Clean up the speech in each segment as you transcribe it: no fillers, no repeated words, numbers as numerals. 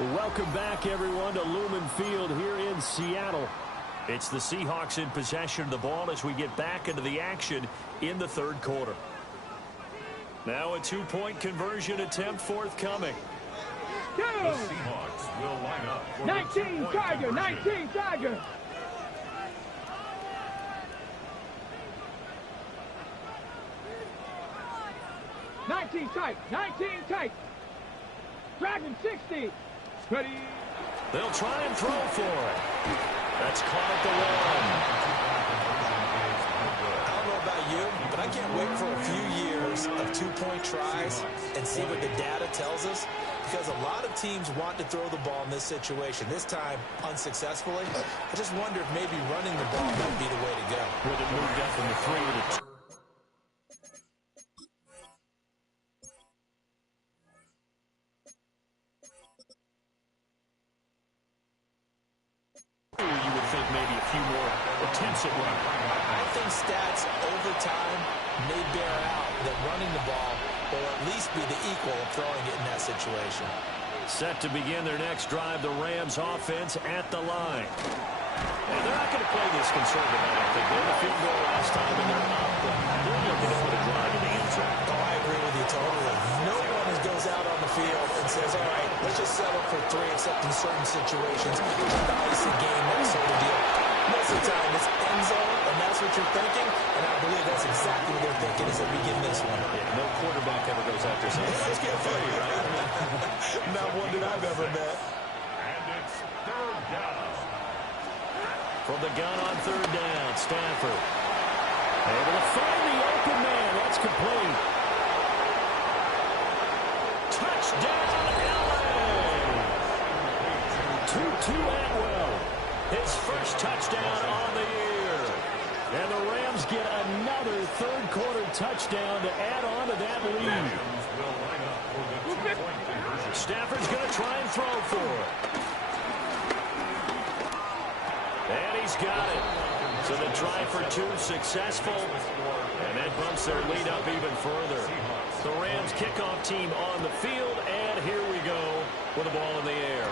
Welcome back, everyone, to Lumen Field here in Seattle. It's the Seahawks in possession of the ball as we get back into the action in the third quarter. Now a two-point conversion attempt forthcoming. The Seahawks will line up for 19 Tiger, 19 Tiger. Tight, 19 tight. Dragon 60. Ready. They'll try and throw for it. That's caught at the one. I don't know about you, but I can't wait for a few years of two-point tries and see what the data tells us, because a lot of teams want to throw the ball in this situation, this time unsuccessfully. I just wonder if maybe running the ball might be the way to go. With it moved up from the 3 to the 2. You would think maybe a few more attempts at running. I think stats over time may bear out that running the ball will at least be the equal of throwing it in that situation. Set to begin their next drive, the Rams offense at the line. And they're not going to play this conservative, I don't think. They had a field goal last time, and they're up. They're looking to put a drive in the end zone. Oh, I agree with you totally. No one goes out on the field and says, all right, let's just settle for 3, except in certain situations, icy game, that sort of deal. Most of the time, it's end zone, and that's what you're thinking, and I believe that's exactly what they're thinking as they begin this one. Yeah, no quarterback ever goes out there saying, let's get 3, right? Not one that I've ever met. And it's third down. From the gun on third down, Stafford. Able to find the open man. That's complete. Touchdown, L.A. Tutu Atwell. His first touchdown on the year. And the Rams get another third-quarter touchdown to add on to that lead. Stafford's going to try and throw for it. And he's got it. So the try for 2 successful. And that bumps their lead up even further. The Rams kickoff team on the field. And here we go with the ball in the air.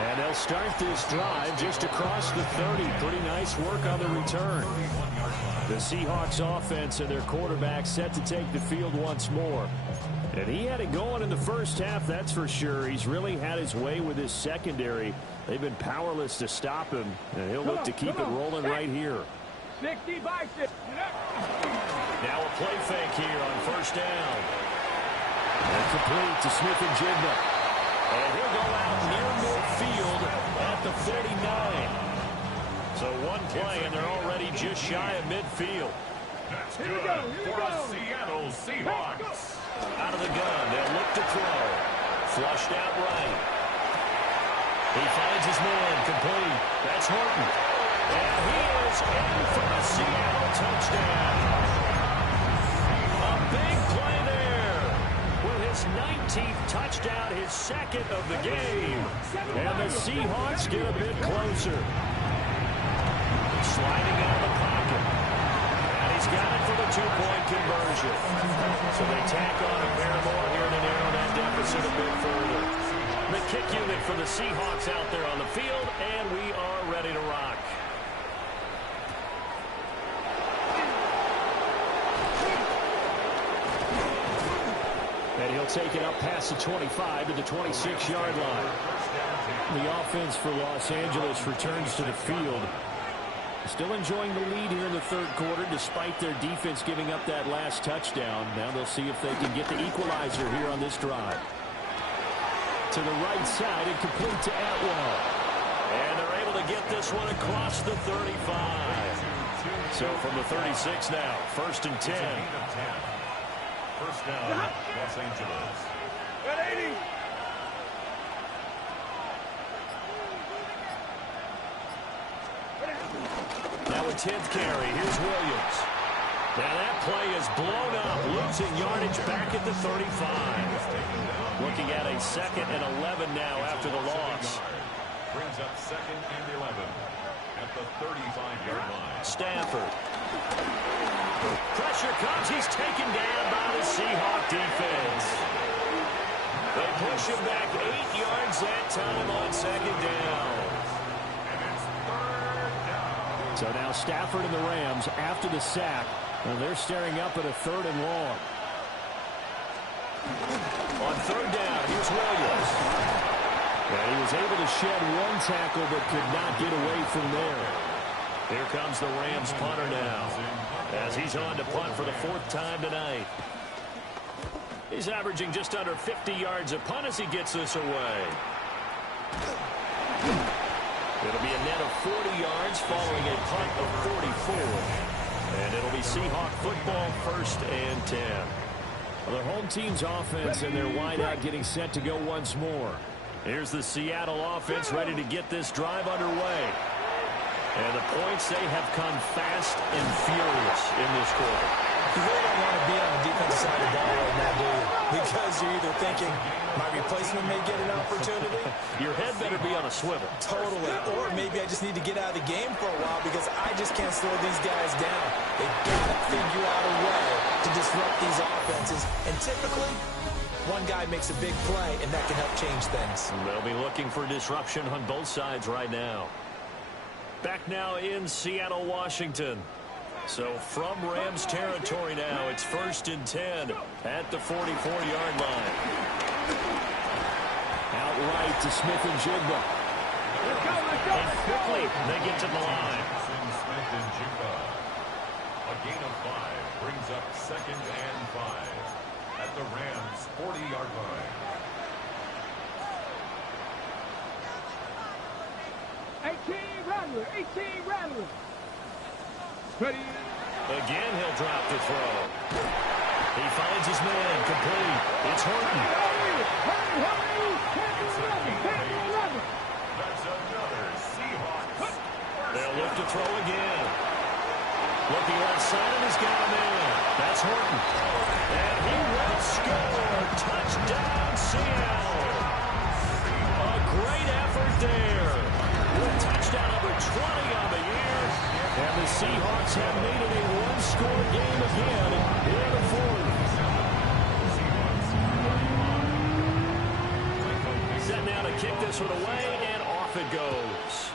And they'll start this drive just across the 30. Pretty nice work on the return. The Seahawks offense and their quarterback set to take the field once more. And he had it going in the first half, that's for sure. He's really had his way with his secondary. They've been powerless to stop him, and he'll look to keep it rolling right here. 60 by 6. Now a play fake here on first down. And complete to Smith and Jigba. And he'll go out near midfield at the 39. So one play, and they're already just shy of midfield. That's good for the Seattle Seahawks. Out of the gun, they'll look to throw. Flushed out right. He finds his man, complete. That's Horton. And he is in for the Seattle touchdown. A big play there. With his 19th touchdown, his second of the game. And the Seahawks get a bit closer. Sliding out of the pocket. And he's got it for the 2-point conversion. So they tack on a pair more here to narrow that deficit a bit further. The kick unit for the Seahawks out there on the field, and we are ready to rock. And he'll take it up past the 25 to the 26-yard line. The offense for Los Angeles returns to the field. Still enjoying the lead here in the third quarter despite their defense giving up that last touchdown. Now they'll see if they can get the equalizer here on this drive. To the right side and complete to Atwell. And they're able to get this one across the 35. So from the 36 now, 1st and 10. First down, Los Angeles. At 80. Now a 10th carry. Here's Williams. Now that play is blown up, losing yardage back at the 35. Looking at a 2nd and 11 now after the loss. Brings up 2nd and 11 at the 35-yard line. Stafford. Pressure comes. He's taken down by the Seahawk defense. They push him back 8 yards that time on second down. So now Stafford and the Rams, after the sack, they're staring up at a 3rd and long. On 3rd down, here's Williams. And he was able to shed 1 tackle but could not get away from there. Here comes the Rams punter now, as he's on to punt for the 4th time tonight. He's averaging just under 50 yards a punt as he gets this away. It'll be a net of 40 yards following a punt of 44. And it'll be Seahawk football, 1st and 10. Well, their home team's offense and their wideout getting set to go once more. Here's the Seattle offense ready to get this drive underway. And the points, they have come fast and furious in this quarter. You really don't want to be on the defensive side of the ball right now, do you? Because you're either thinking, my replacement may get an opportunity. Your head better be on a swivel. Totally. Or maybe I just need to get out of the game for a while because I just can't slow these guys down. They've got to figure out a way to disrupt these offenses. And typically, one guy makes a big play, and that can help change things. They'll be looking for disruption on both sides right now. Back now in Seattle, Washington. So from Rams territory now, it's 1st and 10 at the 44-yard line. Out right to Smith and Jigba. And quickly they get to the line. Smith and Jigba. A gain of 5 brings up 2nd and 5 at the Rams 40-yard line. 18 Rattler, 18 Rattler. Ready. Again, he'll drop the throw. He finds his man complete. It's Horton. That's another Seahawks. They'll look to throw again. Looking left side, and he's got a man. That's Horton. And he will score. Touchdown, Seattle. A great effort there. With touchdown number 20 on the year. And the Seahawks have made it a one-score game again in the 4th. Set now to kick this one away, and off it goes.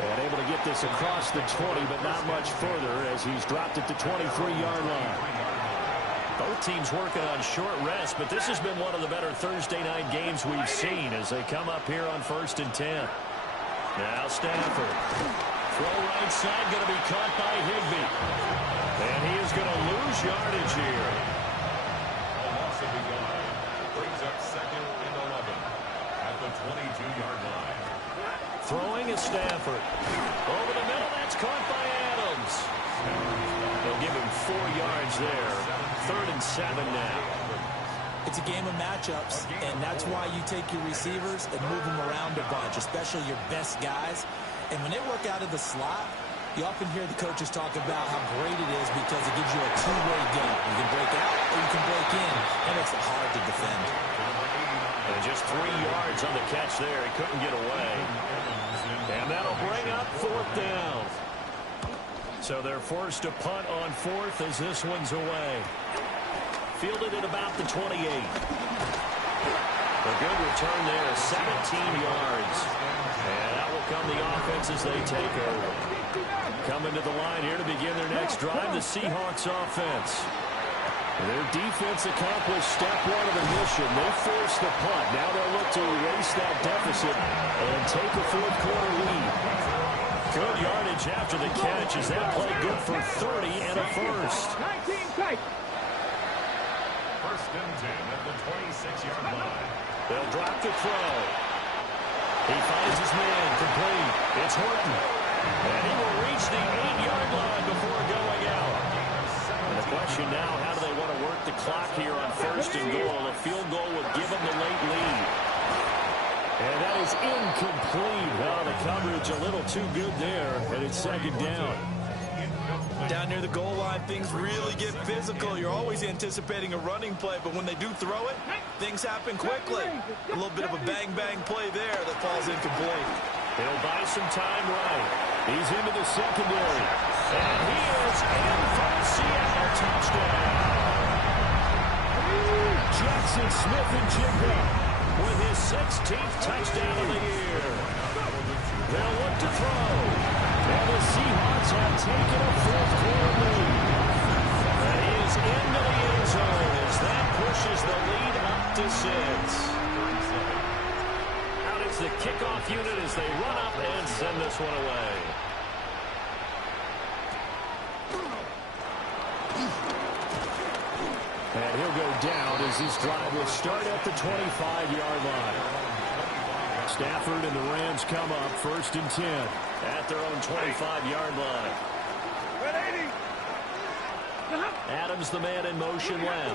And able to get this across the 20, but not much further as he's dropped it to 23-yard line. Both teams working on short rest, but this has been one of the better Thursday night games we've seen as they come up here on 1st and 10. Now Stafford. Throw right side, going to be caught by Higbee. And he is going to lose yardage here. A loss of the yard brings up 2nd and 11 at the 22-yard line. Throwing is Stafford. Over the middle, that's caught by Adams. They'll give him 4 yards there. 3rd and 7 now. It's a game of matchups, and that's why you take your receivers and move them around a bunch, especially your best guys. And when they work out of the slot, you often hear the coaches talk about how great it is because it gives you a two-way game. You can break out or you can break in, and it's hard to defend. And just 3 yards on the catch there. He couldn't get away. And that'll bring up 4th down. So they're forced to punt on 4th as this one's away. Fielded at about the 28. A good return there, 17 yards. And out will come the offense as they take over. Coming to the line here to begin their next drive, the Seahawks offense. Their defense accomplished step 1 of the mission. They forced the punt. Now they'll look to erase that deficit and take a 4th quarter lead. Good yardage after the catch as that play good for 30 and a first. 19 tight. 1st and 10 at the 26-yard line. They'll drop the throw. He finds his man complete. It's Horton. And he will reach the 8-yard line before going out. And the question now, how do they want to work the clock here on 1st and goal? A field goal would give them the late lead. And that is incomplete. Well, the coverage a little too good there, and it's 2nd down. Down near the goal line, things really get physical. You're always anticipating a running play, but when they do throw it, things happen quickly. A little bit of a bang-bang play there that falls incomplete. He'll buy some time right. He's into the secondary. And he is in for the Seattle touchdown. Jackson Smith-Njigba with his 16th touchdown of the year. They'll look to throw. And the Seahawks have taken a fourth-quarter lead. And he is into the end zone as that pushes the lead up to 6. Out is the kickoff unit as they run up and send this one away. And he'll go down as this drive will start at the 25-yard line. Stafford and the Rams come up 1st and 10 at their own 25-yard line. Adams, the man in motion left.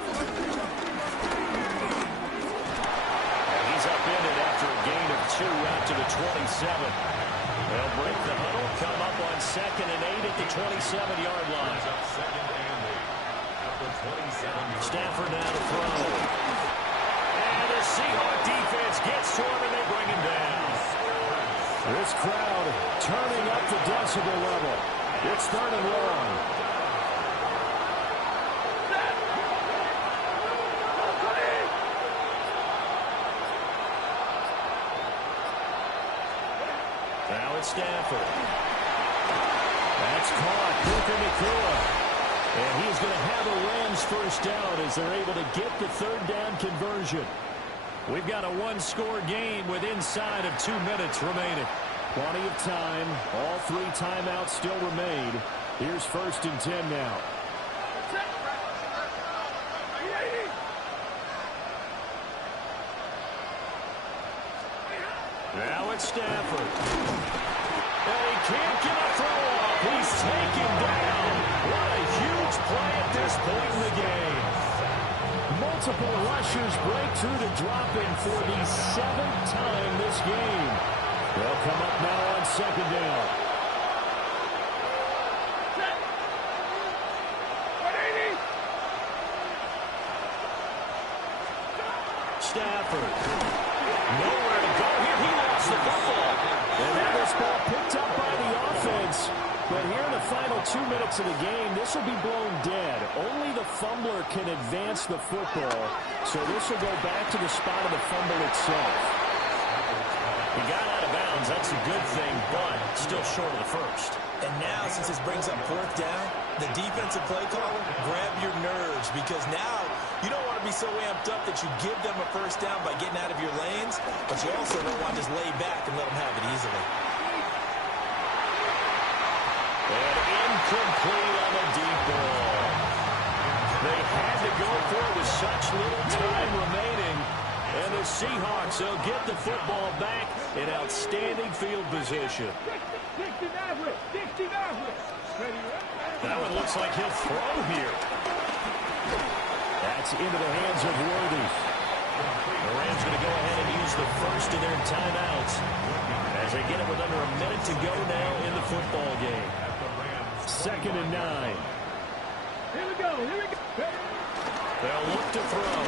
And he's upended after a gain of 2 out to the 27. They'll break the huddle, come up on 2nd and 8 at the 27-yard line. Stafford now to throw. And the Seahawks defense gets to him and they bring him down. This crowd turning up the decibel level. It's 3rd and long. Now it's Stafford. That's caught. Puka Nacua. And he's going to have a Rams first down as they're able to get the 3rd down conversion. We've got a 1-score game with inside of 2 minutes remaining. Plenty of time. All 3 timeouts still remain. Here's 1st and 10 now. Now it's Stafford. And he can't get a throw off. He's taken down. What a huge play at this point in the game. Multiple rushers break through to drop in for the 7th time this game. They'll come up now on 2nd down. Stafford. Nowhere to go here. He lost the football. And that was ball picked up by the offense. But here in the final 2 minutes of the game, this will be blown dead. Only the fumbler can advance the football. So this will go back to the spot of the fumble itself. He got out of bounds. That's a good thing, but still short of the first. And now, since this brings up 4th down, the defensive play caller, grab your nerves, because now you don't want to be so amped up that you give them a first down by getting out of your lanes, but you also don't want to just lay back and let them have it easily. And incomplete on the deep ball. They had to go for it with such little time remaining. And the Seahawks will get the football back in outstanding field position. That one looks like he'll throw here. That's into the hands of Worthy. The Rams going to go ahead and use the first of their timeouts as they get it with under a minute to go now in the football game. 2nd and 9. Here we go. They'll look to throw.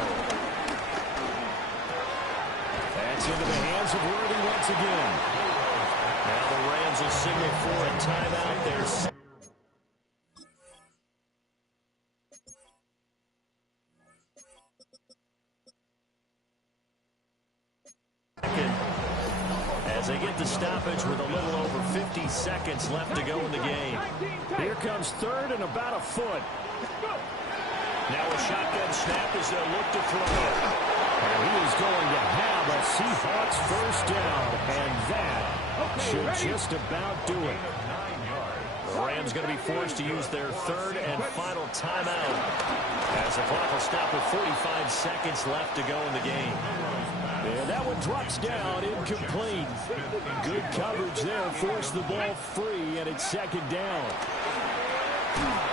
That's into the hands of Worthy once again. Now the Rams will signal for a timeout there. As they get the stoppage with a little over 50 seconds left to go in the game. Here comes 3rd and about a foot. Now a shotgun snap as they'll look to throw. And he is going to have a Seahawks first down, and that should just about do it. The Rams going to be forced to use their 3rd and final timeout as the clock will stop with 45 seconds left to go in the game. And that one drops down, incomplete. Good coverage there, forced the ball free, and it's 2nd down.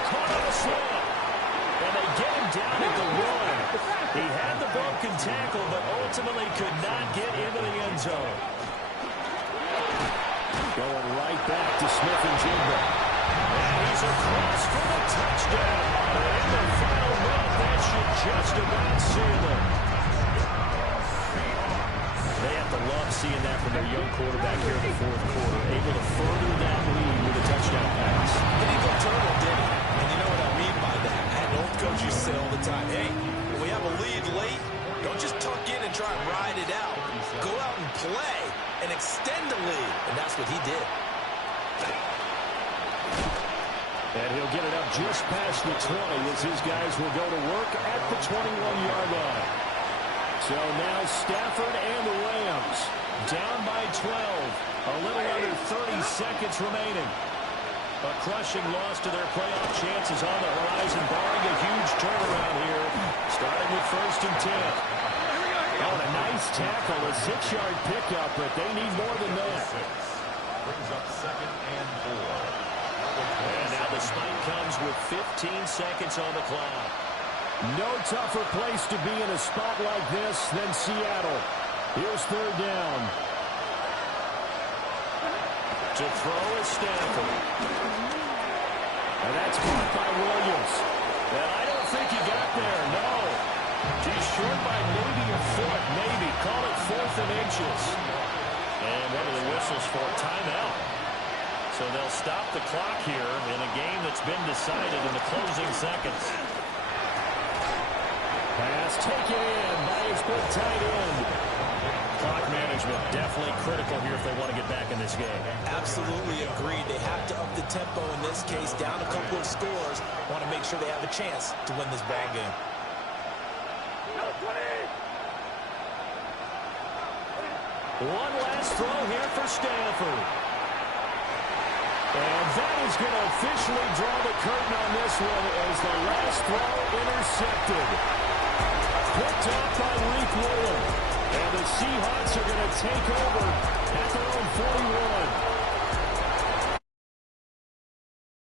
Caught on a slip, and they get him down at the 1. He had the broken tackle, but ultimately could not get into the end zone. Going right back to Smith-Njigba. And he's across for the touchdown. And in the final run, that should just about seal it. seeing that from their young quarterback here in the fourth quarter. Able to further that lead with a touchdown pass. He didn't go turtle, did he? And you know what I mean by that. I had old coaches say all the time, hey, when we have a lead late, don't just tuck in and try and ride it out. Go out and play and extend the lead. And that's what he did. And he'll get it up just past the 20 as his guys will go to work at the 21-yard line. So now Stafford and the Rams down by 12. A little under 30 seconds remaining. A crushing loss to their playoff chances on the horizon, barring a huge turnaround here, starting with 1st and 10. Oh, a nice tackle, a 6-yard pickup, but they need more than that. Brings up 2nd and 4. And now the spike comes with 15 seconds on the clock. No tougher place to be in a spot like this than Seattle. Here's 3rd down. To throw is Stafford. And that's caught by Williams. And I don't think he got there, no. He's short by maybe a foot, maybe. Call it 4th and inches. And one of the whistles for a timeout. So they'll stop the clock here in a game that's been decided in the closing seconds. Pass taken in by his big tight end. Clock management definitely critical here if they want to get back in this game. Absolutely agreed. They have to up the tempo in this case, down a couple of scores. Want to make sure they have a chance to win this ball game. One last throw here for Stafford. And that is going to officially draw the curtain on this one as the last throw intercepted. Picked off by Reek Williams. And the Seahawks are going to take over at their own 41.